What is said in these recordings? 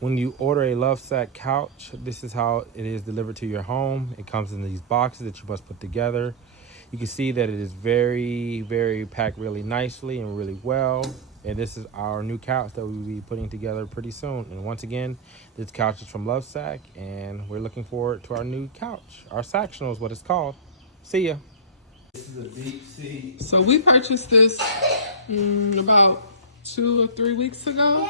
When you order a LoveSac couch, this is how it is delivered to your home. It comes in these boxes that you must put together. You can see that it is very, very packed really nicely and really well. And this is our new couch that we'll be putting together pretty soon. And once again, this couch is from LoveSac, and we're looking forward to our new couch. Our Sactional is what it's called. See ya. This is a deep sea. So we purchased this about 2 or 3 weeks ago.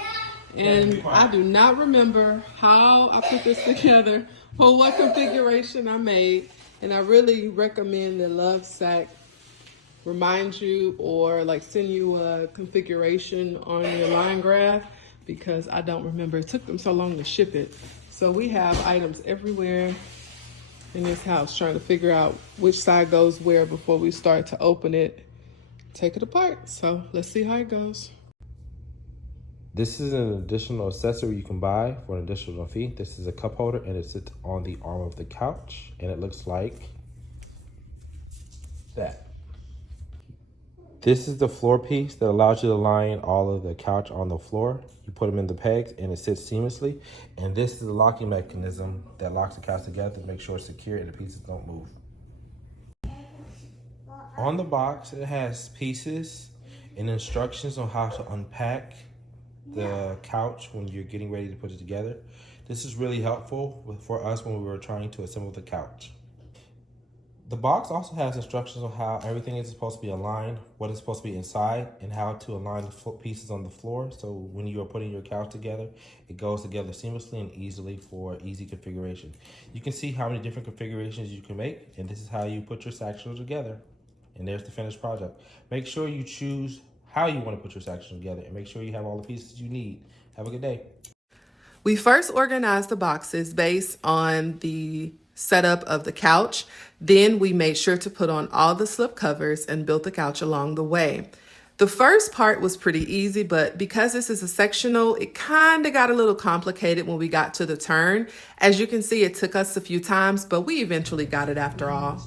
And I do not remember how I put this together or what configuration I made. And I really recommend that LoveSac remind you or like send you a configuration on your line graph, because I don't remember. It took them so long to ship it. So we have items everywhere in this house trying to figure out which side goes where before we start to open it, take it apart. So let's see how it goes. This is an additional accessory you can buy for an additional fee. This is a cup holder, and it sits on the arm of the couch, and it looks like that. This is the floor piece that allows you to line all of the couch on the floor. You put them in the pegs and it sits seamlessly. And this is the locking mechanism that locks the couch together to make sure it's secure and the pieces don't move. On the box, it has pieces and instructions on how to unpack the couch when you're getting ready to put it together. This is really helpful for us when we were trying to assemble the couch. The box also has instructions on how everything is supposed to be aligned, what is supposed to be inside, and how to align the pieces on the floor. So when you are putting your couch together, it goes together seamlessly and easily for easy configuration. You can see how many different configurations you can make, and this is how you put your sectional together. And there's the finished project. Make sure you choose how you want to put your section together, and make sure you have all the pieces you need. Have a good day. We first organized the boxes based on the setup of the couch. Then we made sure to put on all the slip covers and built the couch along the way. The first part was pretty easy, but because this is a sectional, it kind of got a little complicated when we got to the turn. As you can see, it took us a few times, but we eventually got it after all.